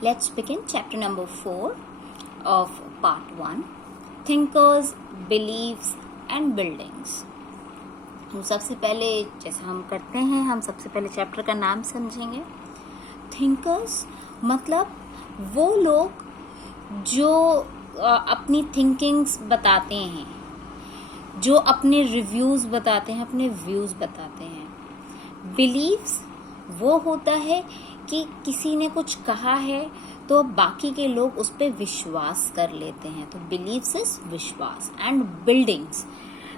Let's begin chapter number 4 of part 1, Thinkers, Beliefs and Buildings. हम सबसे पहले जैसा हम करते हैं, हम सबसे पहले चैप्टर का नाम समझेंगे. थिंकर्स मतलब वो लोग जो अपनी थिंकिंग्स बताते हैं, जो अपने रिव्यूज़ बताते हैं, अपने व्यूज़ बताते हैं. बिलीव्स वो होता है कि किसी ने कुछ कहा है तो बाकी के लोग उस पर विश्वास कर लेते हैं, तो बिलीव्स इज विश्वास. एंड बिल्डिंग्स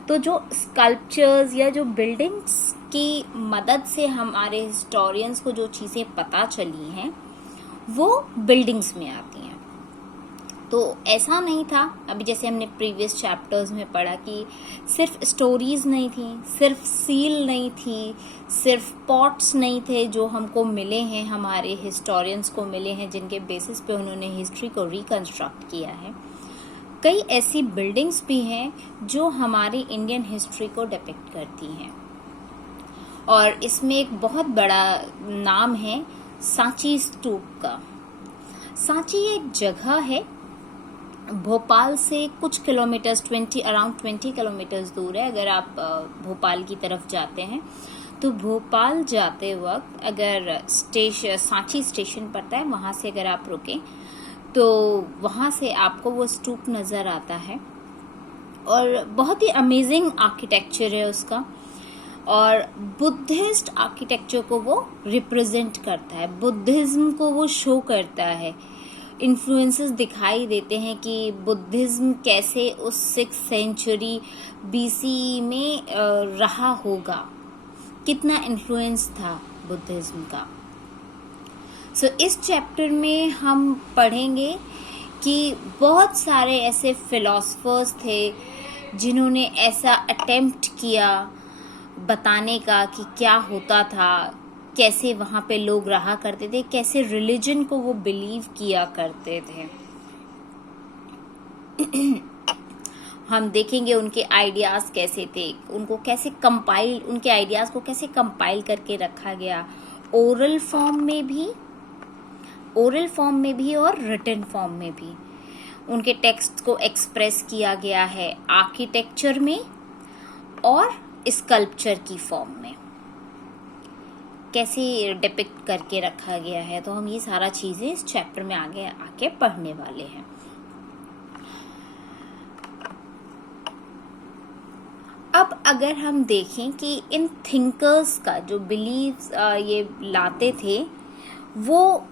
तो जो स्कल्पचर्स या जो बिल्डिंग्स की मदद से हमारे हिस्टोरियंस को जो चीज़ें पता चली हैं वो बिल्डिंग्स में आती हैं. तो ऐसा नहीं था, अभी जैसे हमने प्रीवियस चैप्टर्स में पढ़ा कि सिर्फ स्टोरीज नहीं थी, सिर्फ सील नहीं थी, सिर्फ पॉट्स नहीं थे जो हमको मिले हैं, हमारे हिस्टोरियंस को मिले हैं जिनके बेसिस पे उन्होंने हिस्ट्री को रिकंस्ट्रक्ट किया है. कई ऐसी बिल्डिंग्स भी हैं जो हमारी इंडियन हिस्ट्री को डिपिक्ट करती हैं और इसमें एक बहुत बड़ा नाम है सांची स्तूप का. सांची एक जगह है, भोपाल से कुछ किलोमीटर्स अराउंड 20 किलोमीटर्स दूर है. अगर आप भोपाल की तरफ जाते हैं तो भोपाल जाते वक्त अगर सांची स्टेशन पड़ता है, वहाँ से अगर आप रुकें तो वहाँ से आपको वो स्तूप नज़र आता है और बहुत ही अमेजिंग आर्किटेक्चर है उसका और बुद्धिस्ट आर्किटेक्चर को वो रिप्रेजेंट करता है, बुद्धिज्म को वो शो करता है. इन्फ्लुएंसेस दिखाई देते हैं कि बुद्धिज्म कैसे उस 6th सेंचुरी BC में रहा होगा, कितना इन्फ्लुएंस था बुद्धिज्म का. सो इस चैप्टर में हम पढ़ेंगे कि बहुत सारे ऐसे फिलोसफर्स थे जिन्होंने ऐसा अटेम्प्ट किया बताने का कि क्या होता था, कैसे वहाँ पे लोग रहा करते थे, कैसे रिलीजन को वो बिलीव किया करते थे. हम देखेंगे उनके आइडियाज़ कैसे थे, उनको कैसे उनके आइडियाज़ को कैसे कंपाइल करके रखा गया, ओरल फॉर्म में भी और रिटन फॉर्म में भी उनके टेक्स्ट को एक्सप्रेस किया गया है, आर्किटेक्चर में और स्कल्पचर की फॉर्म में कैसे डिपिक्ट करके रखा गया है. तो हम ये सारा चीज़ें इस चैप्टर में आगे आके पढ़ने वाले हैं. अब अगर हम देखें कि इन थिंकर्स का जो बिलीव्स ये लाते थे, वो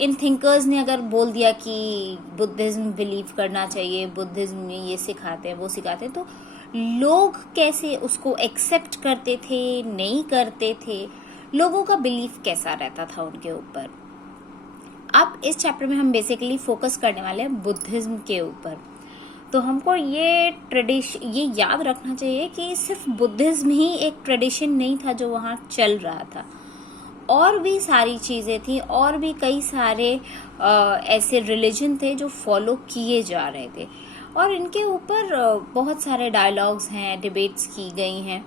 इन थिंकर्स ने अगर बोल दिया कि बुद्धिज्म बिलीव करना चाहिए, बुद्धिज्म में ये सिखाते हैं वो सिखाते हैं, तो लोग कैसे उसको एक्सेप्ट करते थे, नहीं करते थे, लोगों का बिलीफ कैसा रहता था उनके ऊपर. अब इस चैप्टर में हम बेसिकली फोकस करने वाले हैं बुद्धिज्म के ऊपर. तो हमको ये याद रखना चाहिए कि सिर्फ बुद्धिज्म ही एक ट्रेडिशन नहीं था जो वहाँ चल रहा था, और भी सारी चीज़ें थी, और भी कई सारे ऐसे रिलीजन थे जो फॉलो किए जा रहे थे और इनके ऊपर बहुत सारे डायलॉग्स हैं, डिबेट्स की गई हैं.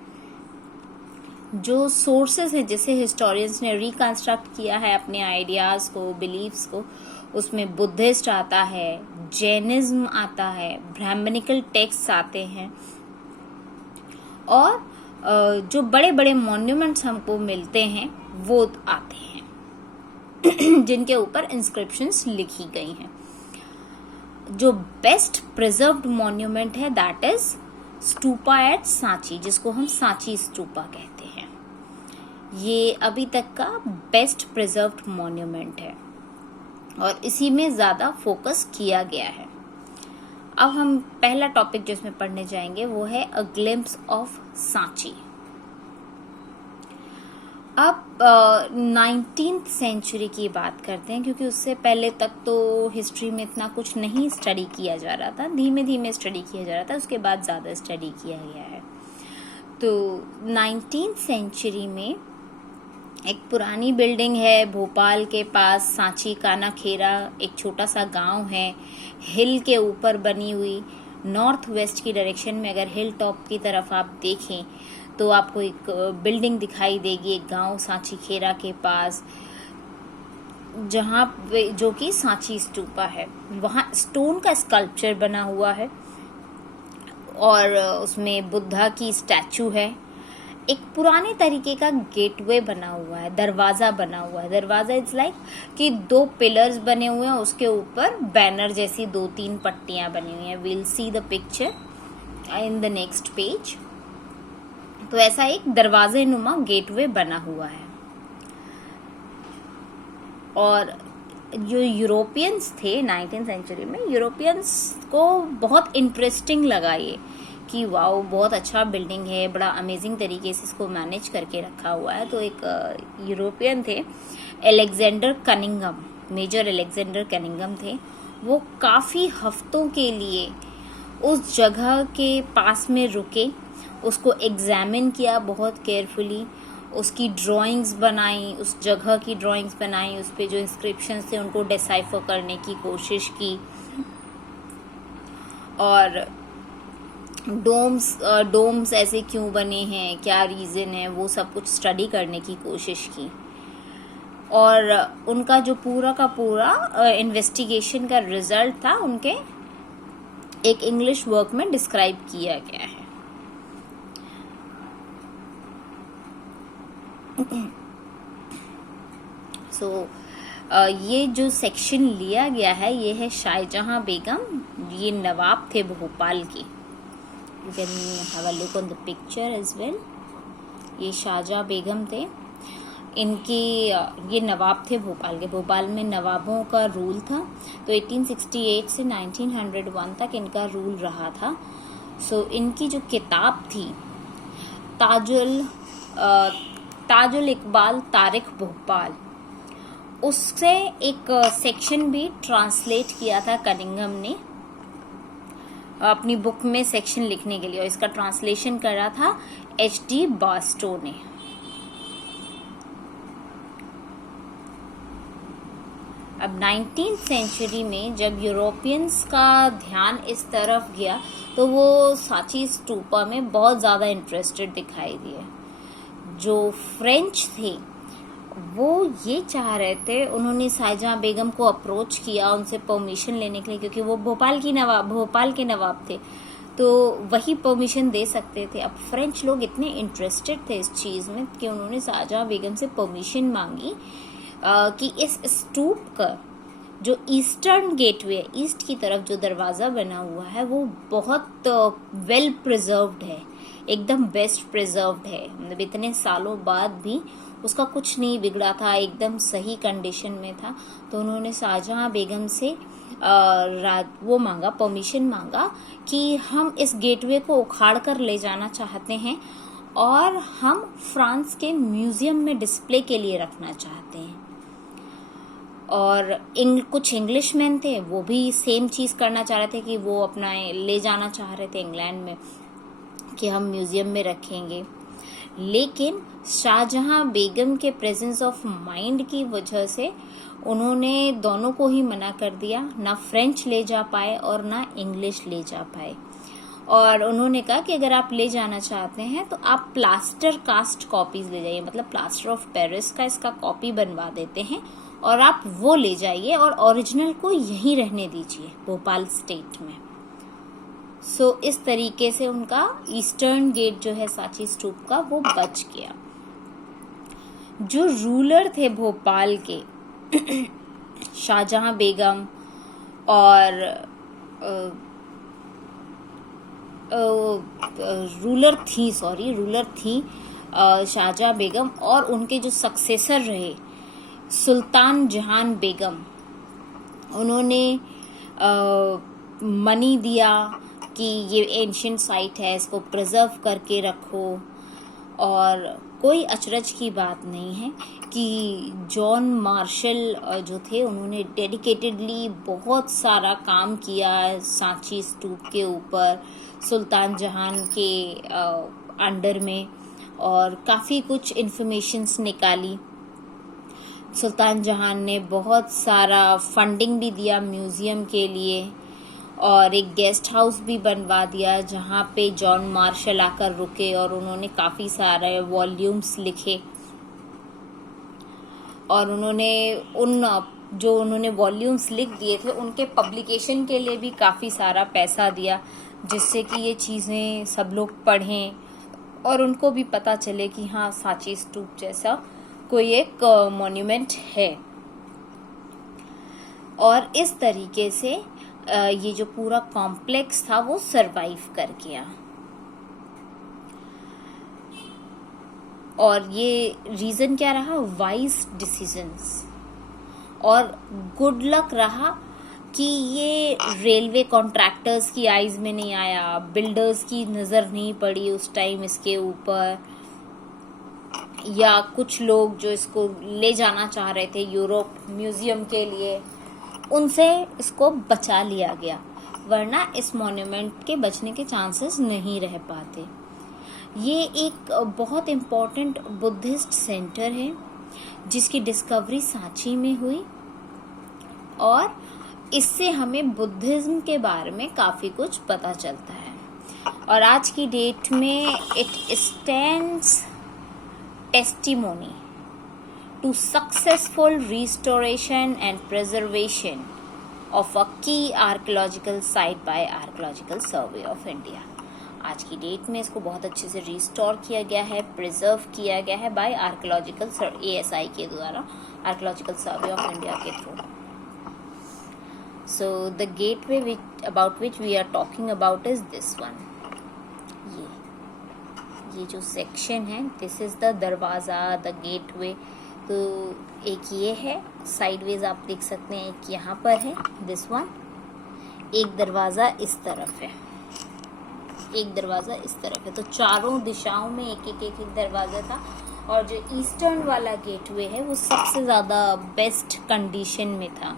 जो सोर्सेज हैं जिसे हिस्टोरियंस ने रिकंस्ट्रक्ट किया है अपने आइडियाज़ को, बिलीव्स को, उसमें बुद्धिस्ट आता है, जैनिज्म आता है, ब्राह्मणिकल टेक्स्ट आते हैं और जो बड़े बड़े मॉन्यूमेंट्स हमको मिलते हैं वो आते हैं जिनके ऊपर इंस्क्रिप्शंस लिखी गई हैं. जो बेस्ट प्रिजर्व्ड मॉन्यूमेंट है that is stupa at Sanchi, जिसको हम सांची स्तूपा कहते हैं. ये अभी तक का बेस्ट प्रिजर्व्ड मॉन्यूमेंट है और इसी में ज़्यादा फोकस किया गया है. अब हम पहला टॉपिक जो इसमें पढ़ने जाएंगे वो है अ ग्लिम्प्स ऑफ सांची. अब 19th सेंचुरी की बात करते हैं क्योंकि उससे पहले तक तो हिस्ट्री में इतना कुछ नहीं स्टडी किया जा रहा था, धीमे धीमे स्टडी किया जा रहा था, उसके बाद ज़्यादा स्टडी किया गया है. तो 19th सेंचुरी में एक पुरानी बिल्डिंग है भोपाल के पास, सांची काना खेरा, एक छोटा सा गांव है, हिल के ऊपर बनी हुई. नॉर्थ वेस्ट की डायरेक्शन में अगर हिल टॉप की तरफ आप देखें तो आपको एक बिल्डिंग दिखाई देगी, एक गांव सांची खेरा के पास. जहाँ पे जो कि सांची स्तूपा है, वहाँ स्टोन का स्कल्पचर बना हुआ है और उसमें बुद्धा की स्टैचू है। एक पुराने तरीके का गेटवे बना हुआ है, दरवाज़ा बना हुआ है। दरवाज़ा इट्स लाइक कि 2 पिलर्स बने हुए हैं, उसके ऊपर बैनर जैसी 2-3 पट्टियाँ बनी हुई हैं। We'll see the picture in the next page. तो ऐसा एक दरवाजे नुमा गेटवे बना हुआ है। और जो यूरोपियंस थे 19th सेंचुरी में, यूरोपियंस को बहुत इंटरेस्टिंग लगा ये कि वाओ बहुत अच्छा बिल्डिंग है, बड़ा अमेजिंग तरीके से इसको मैनेज करके रखा हुआ है। तो एक यूरोपियन थे Alexander Cunningham, major Alexander Cunningham थे। वो काफ़ी हफ्तों के लिए उस जगह के पास में रुके, उसको एग्जामिन किया बहुत केयरफुली, उसकी ड्राइंग्स बनाई, उस जगह की ड्राइंग्स बनाई, उस पे जो इंस्क्रिप्शंस थे उनको डिसाइफर करने की कोशिश की और डोम्स ऐसे क्यों बने हैं, क्या रीज़न है, वो सब कुछ स्टडी करने की कोशिश की। और उनका जो पूरा का पूरा इन्वेस्टिगेशन का रिजल्ट था उनके एक इंग्लिश वर्क में डिस्क्राइब किया गया है। ये जो सेक्शन लिया गया है ये है शाहजहां बेगम, ये नवाब थे भोपाल के। You can have a look on the picture as well. ये शाहजहां बेगम थे, इनके ये नवाब थे भोपाल के। भोपाल में नवाबों का रूल था, तो 1868 से 1901 तक इनका रूल रहा था। इनकी जो किताब थी ताजुल इकबाल तारिख भोपाल, उससे एक सेक्शन भी ट्रांसलेट किया था कनिंगम ने अपनी बुक में सेक्शन लिखने के लिए, और इसका ट्रांसलेशन करा था HD बास्टो ने। अब 19th सेंचुरी में जब यूरोपियंस का ध्यान इस तरफ गया तो वो सांची स्तूपा में बहुत ज़्यादा इंटरेस्टेड दिखाई दिए। जो फ्रेंच थे वो ये चाह रहे थे, उन्होंने शाहजहां बेगम को अप्रोच किया उनसे परमिशन लेने के लिए, क्योंकि वो भोपाल के नवाब थे, तो वही परमिशन दे सकते थे। अब फ्रेंच लोग इतने इंटरेस्टेड थे इस चीज़ में कि उन्होंने शाहजहां बेगम से परमिशन मांगी कि इस स्तूप का जो ईस्टर्न गेटवे, ईस्ट की तरफ जो दरवाज़ा बना हुआ है, वो बहुत वेल प्रिजर्व्ड है, एकदम बेस्ट प्रिजर्व्ड है। मतलब इतने सालों बाद भी उसका कुछ नहीं बिगड़ा था, एकदम सही कंडीशन में था। तो उन्होंने शाहजहां बेगम से वो मांगा, परमिशन मांगा कि हम इस गेटवे को उखाड़ कर ले जाना चाहते हैं और हम फ्रांस के म्यूजियम में डिस्प्ले के लिए रखना चाहते हैं। और कुछ इंग्लिशमैन थे, वो भी सेम चीज़ करना चाह रहे थे कि वो अपना ले जाना चाह रहे थे इंग्लैंड में कि हम म्यूजियम में रखेंगे। लेकिन शाहजहां बेगम के प्रेजेंस ऑफ माइंड की वजह से उन्होंने दोनों को ही मना कर दिया, ना फ्रेंच ले जा पाए और ना इंग्लिश ले जा पाए। और उन्होंने कहा कि अगर आप ले जाना चाहते हैं तो आप प्लास्टर कास्ट कॉपीज ले जाइए, मतलब प्लास्टर ऑफ पेरिस का इसका कॉपी बनवा देते हैं और आप वो ले जाइए और ओरिजिनल को यहीं रहने दीजिए भोपाल स्टेट में। इस तरीके से उनका ईस्टर्न गेट जो है सांची स्तूप का वो बच गया। जो रूलर थे भोपाल के शाहजहां बेगम और रूलर थी शाहजहां बेगम, और उनके जो सक्सेसर रहे सुल्तान जहान बेगम, उन्होंने मनी दिया कि ये एंशिएंट साइट है, इसको प्रिजर्व करके रखो। और कोई अचरज की बात नहीं है कि जॉन मार्शल जो थे उन्होंने डेडिकेटेडली बहुत सारा काम किया सांची स्तूप के ऊपर सुल्तान जहान के अंडर में, और काफ़ी कुछ इन्फॉर्मेशंस निकाली। सुल्तान जहान ने बहुत सारा फंडिंग भी दिया म्यूज़ियम के लिए और एक गेस्ट हाउस भी बनवा दिया जहाँ पे जॉन मार्शल आकर रुके और उन्होंने काफ़ी सारे वॉल्यूम्स लिखे। और उन्होंने उन्होंने वॉल्यूम्स लिख दिए थे उनके पब्लिकेशन के लिए भी काफ़ी सारा पैसा दिया, जिससे कि ये चीज़ें सब लोग पढ़ें और उनको भी पता चले कि हाँ सांची स्तूप जैसा कोई एक मॉन्यूमेंट है। और इस तरीके से ये जो पूरा कॉम्प्लेक्स था वो सरवाइव कर गया। और ये रीज़न क्या रहा? वाइज डिसीजंस और गुड लक रहा कि ये रेलवे कॉन्ट्रैक्टर्स की आइज़ में नहीं आया, बिल्डर्स की नज़र नहीं पड़ी उस टाइम इसके ऊपर, या कुछ लोग जो इसको ले जाना चाह रहे थे यूरोप म्यूज़ियम के लिए, उनसे इसको बचा लिया गया, वरना इस मॉन्यूमेंट के बचने के चांसेस नहीं रह पाते। ये एक बहुत इम्पॉर्टेंट बुद्धिस्ट सेंटर है जिसकी डिस्कवरी सांची में हुई, और इससे हमें बुद्धिज्म के बारे में काफ़ी कुछ पता चलता है। और आज की डेट में it stands testimony to successful restoration and preservation of a key archaeological site by Archaeological Survey of India। आज की डेट में इसको बहुत अच्छे से रिस्टोर किया गया है, प्रिजर्व किया गया है बाय आर्कियोलॉजिकल ASI के द्वारा, आर्कियोलॉजिकल सर्वे ऑफ इंडिया के through. So the gateway about which we are talking about is this one. ये जो सेक्शन है, दिस इज द दरवाज़ा, द गेटवे। तो एक ये है, साइडवेज आप देख सकते हैं, एक यहाँ पर है दिस वन, एक दरवाज़ा इस तरफ है, एक दरवाज़ा इस तरफ है। तो चारों दिशाओं में एक एक दरवाज़ा था, और जो ईस्टर्न वाला गेटवे है वो सबसे ज़्यादा बेस्ट कंडीशन में था।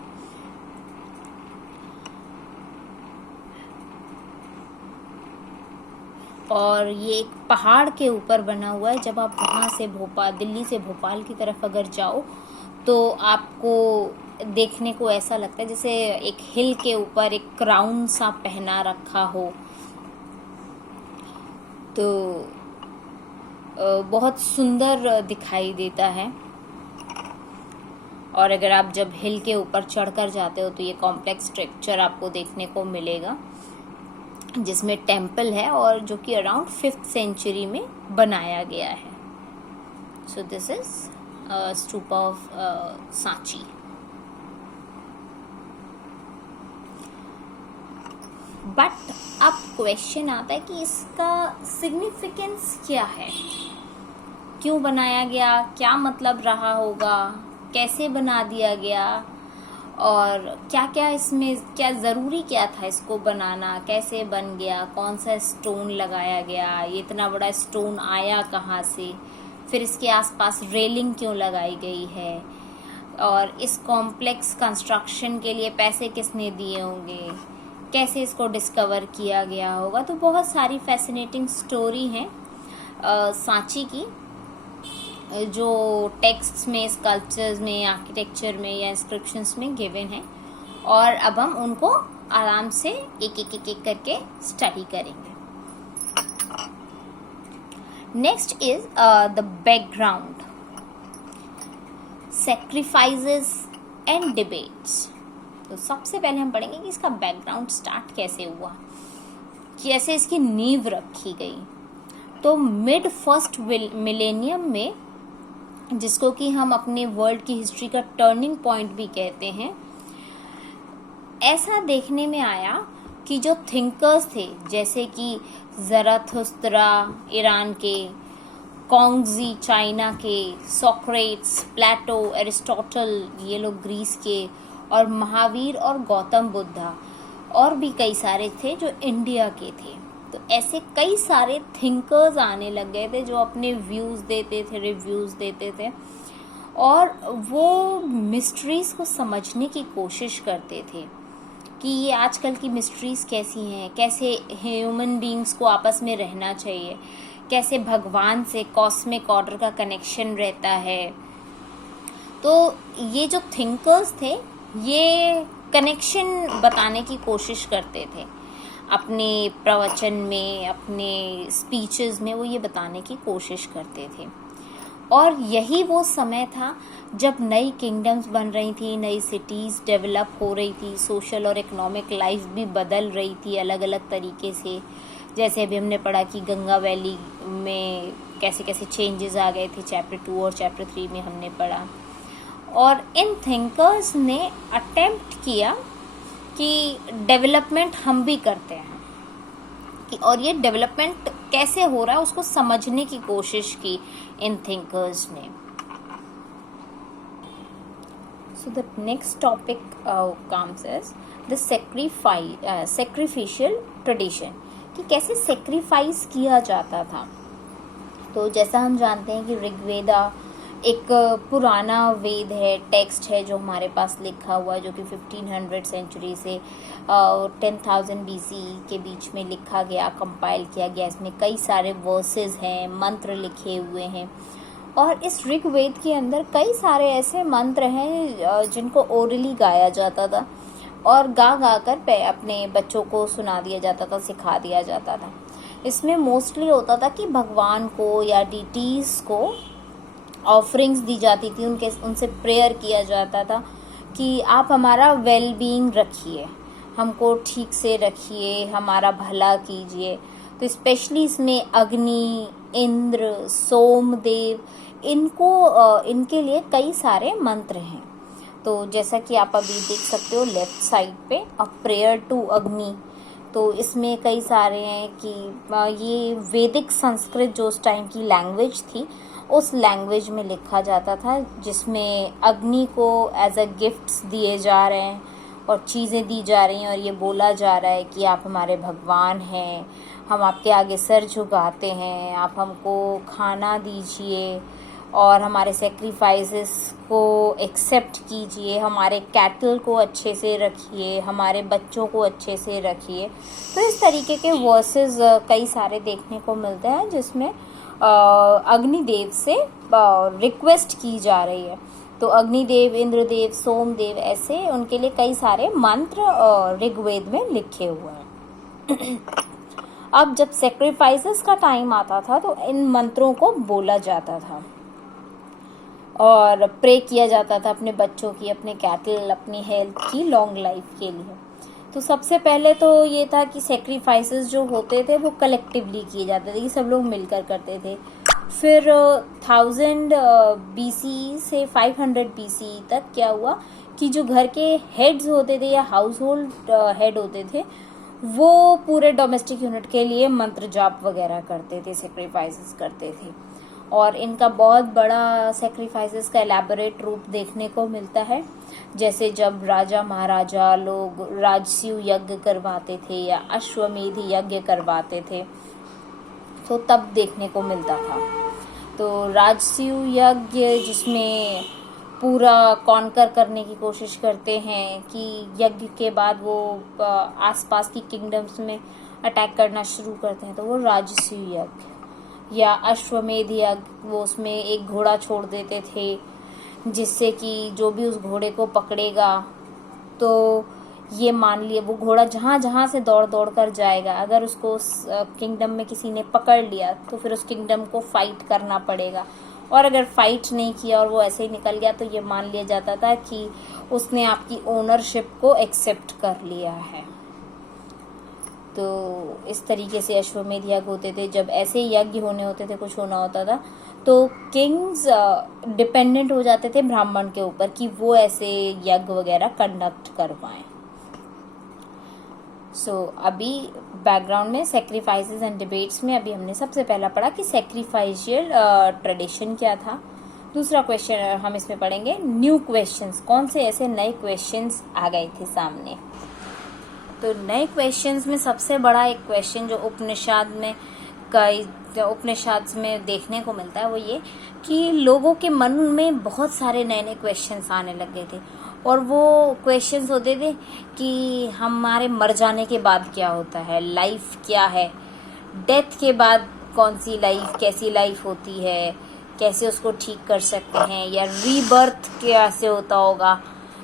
और ये एक पहाड़ के ऊपर बना हुआ है। जब आप वहाँ से दिल्ली से भोपाल की तरफ अगर जाओ तो आपको देखने को ऐसा लगता है जैसे एक हिल के ऊपर एक क्राउन सा पहना रखा हो। तो बहुत सुंदर दिखाई देता है। और अगर आप जब हिल के ऊपर चढ़कर जाते हो तो ये कॉम्प्लेक्स स्ट्रक्चर आपको देखने को मिलेगा, जिसमें टेम्पल है और जो कि अराउंड 5th सेंचुरी में बनाया गया है। So this is stupa of Sanchi. But अब क्वेश्चन आता है कि इसका सिग्निफिकेंस क्या है, क्यों बनाया गया, क्या मतलब रहा होगा, कैसे बना दिया गया, और क्या क्या इसमें क्या ज़रूरी क्या था इसको बनाना, कैसे बन गया, कौन सा स्टोन लगाया गया, ये इतना बड़ा स्टोन आया कहाँ से, फिर इसके आसपास रेलिंग क्यों लगाई गई है, और इस कॉम्प्लेक्स कंस्ट्रक्शन के लिए पैसे किसने दिए होंगे, कैसे इसको डिस्कवर किया गया होगा। तो बहुत सारी फैसिनेटिंग स्टोरी हैं सांची की, जो टेक्स्ट्स में, स्कल्पचर्स में, आर्किटेक्चर में या इंस्क्रिप्शंस में गिवन है, और अब हम उनको आराम से एक एक करके स्टडी करेंगे। Next is the background, sacrifices and debates. तो सबसे पहले हम पढ़ेंगे कि इसका बैकग्राउंड स्टार्ट कैसे हुआ, कैसे इसकी नींव रखी गई। तो मिड 1st मिलेनियम में, जिसको कि हम अपने वर्ल्ड की हिस्ट्री का टर्निंग पॉइंट भी कहते हैं, ऐसा देखने में आया कि जो थिंकर्स थे, जैसे कि ज़राथुस्त्रा ईरान के, कॉन्गजी चाइना के, सोक्रेट्स, प्लेटो, एरिस्टोटल ये लोग ग्रीस के, और महावीर और गौतम बुद्धा, और भी कई सारे थे जो इंडिया के थे। तो ऐसे कई सारे थिंकर्स आने लग गए थे जो अपने व्यूज़ देते थे, रिव्यूज़ देते थे, और वो मिस्ट्रीज़ को समझने की कोशिश करते थे कि ये आजकल की मिस्ट्रीज़ कैसी हैं, कैसे ह्यूमन बीइंग्स को आपस में रहना चाहिए, कैसे भगवान से, कॉस्मिक ऑर्डर का कनेक्शन रहता है। तो ये जो थिंकर्स थे ये कनेक्शन बताने की कोशिश करते थे अपने प्रवचन में, अपने स्पीचेस में, वो ये बताने की कोशिश करते थे। और यही वो समय था जब नई किंगडम्स बन रही थी, नई सिटीज़ डेवलप हो रही थी, सोशल और इकोनॉमिक लाइफ भी बदल रही थी अलग अलग तरीके से। जैसे अभी हमने पढ़ा कि गंगा वैली में कैसे कैसे चेंजेस आ गए थे, चैप्टर 2 और चैप्टर 3 में हमने पढ़ा। और इन थिंकर्स ने अटेम्प्ट किया कि डेवलपमेंट हम भी करते हैं कि, और ये डेवलपमेंट कैसे हो रहा है उसको समझने की कोशिश की इन थिंकर्स ने। So the next topic comes is the sacrificial tradition, कि कैसे सेक्रीफाइस किया जाता था। तो जैसा हम जानते हैं कि ऋग्वेदा एक पुराना वेद है, टेक्स्ट है जो हमारे पास लिखा हुआ है, जो कि 1500 सेंचुरी से 10,000 BC के बीच में लिखा गया, कंपाइल किया गया। इसमें कई सारे वर्सेस हैं, मंत्र लिखे हुए हैं। और इस ऋग्वेद के अंदर कई सारे ऐसे मंत्र हैं जिनको ओरली गाया जाता था और गा गा कर अपने बच्चों को सुना दिया जाता था, सिखा दिया जाता था। इसमें मोस्टली होता था कि भगवान को या डिटीज को ऑफरिंग्स दी जाती थी, उनसे प्रेयर किया जाता था कि आप हमारा वेल बीइंग रखिए, हमको ठीक से रखिए, हमारा भला कीजिए। तो स्पेशली इसमें अग्नि, इंद्र, सोमदेव, इनके लिए कई सारे मंत्र हैं। तो जैसा कि आप अभी देख सकते हो लेफ्ट साइड पे, अ प्रेयर टू अग्नि। तो इसमें कई सारे हैं कि ये वैदिक संस्कृत जो उस टाइम की लैंग्वेज थी, उस लैंग्वेज में लिखा जाता था, जिसमें अग्नि को एज अ गिफ्ट्स दिए जा रहे हैं और चीज़ें दी जा रही हैं, और ये बोला जा रहा है कि आप हमारे भगवान हैं, हम आपके आगे सर झुकाते हैं, आप हमको खाना दीजिए और हमारे सेक्रीफाइसेस को एक्सेप्ट कीजिए, हमारे कैटल को अच्छे से रखिए, हमारे बच्चों को अच्छे से रखिए। तो इस तरीके के वर्सेस कई सारे देखने को मिलते हैं जिसमें अग्निदेव से रिक्वेस्ट की जा रही है। तो अग्निदेव, इंद्रदेव, सोमदेव, ऐसे उनके लिए कई सारे मंत्र ऋग्वेद में लिखे हुए हैं। अब जब सेक्रीफाइसेस का टाइम आता था तो इन मंत्रों को बोला जाता था और प्रे किया जाता था अपने बच्चों की, अपने कैटल, अपनी हेल्थ की, लॉन्ग लाइफ के लिए। तो सबसे पहले तो ये था कि सेक्रीफाइसेस जो होते थे वो कलेक्टिवली किए जाते थे, कि सब लोग मिलकर करते थे। फिर 1000 BC से 500 BC तक क्या हुआ कि जो घर के हेड्स होते थे या हाउस होल्ड हेड होते थे, वो पूरे डोमेस्टिक यूनिट के लिए मंत्र जाप वगैरह करते थे, सेक्रीफाइसेस करते थे। और इनका बहुत बड़ा सेक्रीफाइसेस का एलैबोरेट रूप देखने को मिलता है, जैसे जब राजा महाराजा लोग राजसूय यज्ञ करवाते थे या अश्वमेध यज्ञ करवाते थे, तो तब देखने को मिलता था। तो राजसूय यज्ञ जिसमें पूरा कॉन्कर करने की कोशिश करते हैं कि यज्ञ के बाद वो आसपास की किंगडम्स में अटैक करना शुरू करते हैं, तो वो राजसूय यज्ञ। या अश्वमेध यज्ञ, वो उसमें एक घोड़ा छोड़ देते थे जिससे कि जो भी उस घोड़े को पकड़ेगा तो ये मान लिए वो घोड़ा जहाँ जहाँ से दौड़ दौड़ कर जाएगा, अगर उसको उस किंगडम में किसी ने पकड़ लिया तो फिर उस किंगडम को फाइट करना पड़ेगा, और अगर फाइट नहीं किया और वो ऐसे ही निकल गया तो ये मान लिया जाता था कि उसने आपकी ओनरशिप को एक्सेप्ट कर लिया है। तो इस तरीके से अश्वमेध यज्ञ होते थे। जब ऐसे यज्ञ होने होते थे, कुछ होना होता था, तो किंग्स डिपेंडेंट हो जाते थे ब्राह्मण के ऊपर कि वो ऐसे यज्ञ वगैरह कंडक्ट करवाएं। अभी बैकग्राउंड में सेक्रीफाइसेस एंड डिबेट्स में अभी हमने सबसे पहला पढ़ा कि सेक्रीफाइशियल ट्रेडिशन क्या था। दूसरा क्वेश्चन हम इसमें पढ़ेंगे न्यू क्वेश्चंस, कौन से ऐसे नए क्वेश्चंस आ गए थे सामने। तो नए क्वेश्चंस में सबसे बड़ा एक क्वेश्चन जो उपनिषद में देखने को मिलता है वो ये कि लोगों के मन में बहुत सारे नए नए क्वेश्चंस आने लग गए थे, और वो क्वेश्चंस होते थे कि हमारे मर जाने के बाद क्या होता है, लाइफ क्या है, डेथ के बाद कौन सी लाइफ, कैसी लाइफ होती है, कैसे उसको ठीक कर सकते हैं, या रीबर्थ कैसे होता होगा,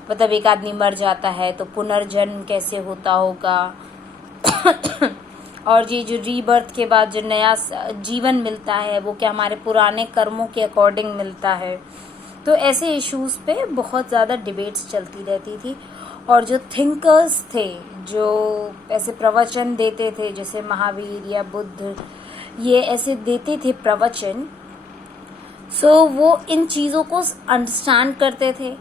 मतलब एक आदमी मर जाता है तो पुनर्जन्म कैसे होता होगा और ये जो रीबर्थ के बाद जो नया जीवन मिलता है वो क्या हमारे पुराने कर्मों के अकॉर्डिंग मिलता है। तो ऐसे इश्यूज पे बहुत ज़्यादा डिबेट्स चलती रहती थी। और जो थिंकर्स थे, जो ऐसे प्रवचन देते थे, जैसे महावीर या बुद्ध, ये ऐसे देते थे प्रवचन, सो वो इन चीज़ों को अंडरस्टैंड करते थे।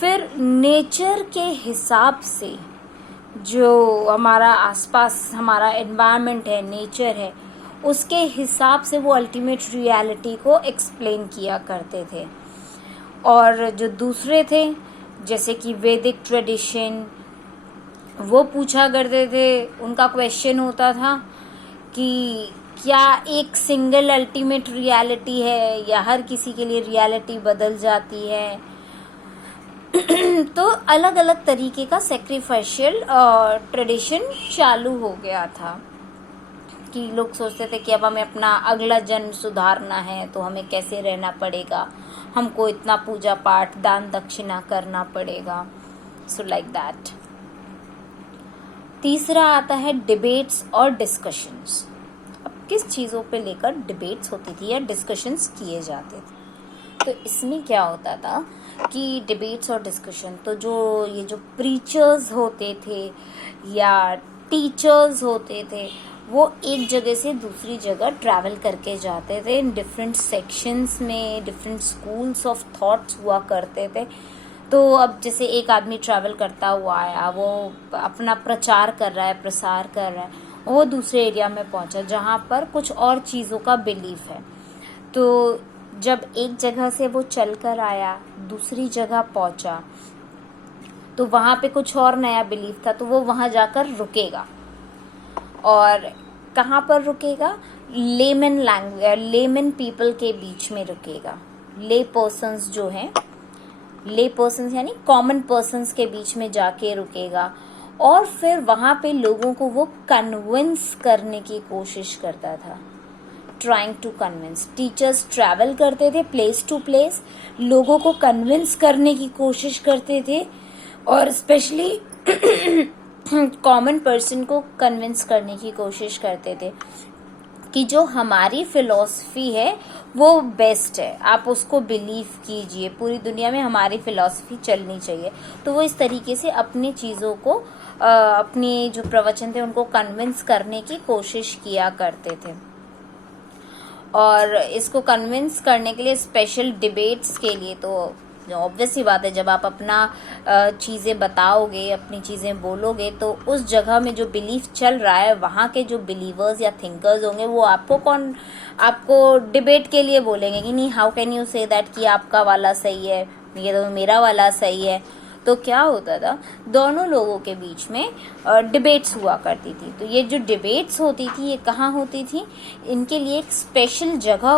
फिर नेचर के हिसाब से जो हमारा आसपास हमारा एनवायरनमेंट है, नेचर है, उसके हिसाब से वो अल्टीमेट रियलिटी को एक्सप्लेन किया करते थे। और जो दूसरे थे, जैसे कि वैदिक ट्रेडिशन, वो पूछा करते थे, उनका क्वेश्चन होता था कि क्या एक सिंगल अल्टीमेट रियलिटी है या हर किसी के लिए रियलिटी बदल जाती है। तो अलग अलग तरीके का सेक्रीफाइशियल ट्रेडिशन चालू हो गया था कि लोग सोचते थे कि अब हमें अपना अगला जन्म सुधारना है तो हमें कैसे रहना पड़ेगा, हमको इतना पूजा पाठ दान दक्षिणा करना पड़ेगा। So like that. तीसरा आता है डिबेट्स और डिस्कशंस। अब किस चीज़ों पे लेकर डिबेट्स होती थी या डिस्कशंस किए जाते थे। तो इसमें क्या होता था कि डिबेट्स और डिस्कशन, तो जो ये जो प्रीचर्स होते थे या टीचर्स होते थे, वो एक जगह से दूसरी जगह ट्रैवल करके जाते थे। इन डिफरेंट सेक्शंस में डिफरेंट स्कूल्स ऑफ थॉट्स हुआ करते थे। तो अब जैसे एक आदमी ट्रैवल करता हुआ आया, वो अपना प्रचार कर रहा है, प्रसार कर रहा है, वो दूसरे एरिया में पहुंचा जहाँ पर कुछ और चीज़ों का बिलीफ है। तो जब एक जगह से वो चल कर आया, दूसरी जगह पहुंचा, तो वहाँ पे कुछ और नया बिलीफ था, तो वो वहाँ जाकर रुकेगा। और कहाँ पर रुकेगा? लेमन पीपल के बीच में रुकेगा। ले पर्सन्स जो हैं, ले पर्सन्स यानी कॉमन पर्सन्स के बीच में जाके रुकेगा। और फिर वहाँ पे लोगों को वो कन्विंस करने की कोशिश करता था। Trying to convince. Teachers travel करते थे प्लेस टू प्लेस, लोगों को कन्विंस करने की कोशिश करते थे, और स्पेशली कॉमन पर्सन को कन्विंस करने की कोशिश करते थे कि जो हमारी फिलॉसफी है वो बेस्ट है, आप उसको बिलीव कीजिए, पूरी दुनिया में हमारी फिलॉसफी चलनी चाहिए। तो वो इस तरीके से अपनी चीज़ों को अपने जो प्रवचन थे उनको कन्विंस करने की कोशिश किया करते थे। और इसको कन्विंस करने के लिए स्पेशल डिबेट्स के लिए, तो ऑब्वियस ही बात है, जब आप अपना चीज़ें बताओगे, अपनी चीज़ें बोलोगे, तो उस जगह में जो बिलीफ चल रहा है, वहाँ के जो बिलीवर्स या थिंकर्स होंगे, वो आपको डिबेट के लिए बोलेंगे कि नहीं, how can you say that कि आपका वाला सही है, ये तो मेरा वाला सही है। तो क्या होता था, दोनों लोगों के बीच में डिबेट्स हुआ करती थी। तो ये जो डिबेट्स होती थी, ये कहाँ होती थी? इनके लिए एक स्पेशल जगह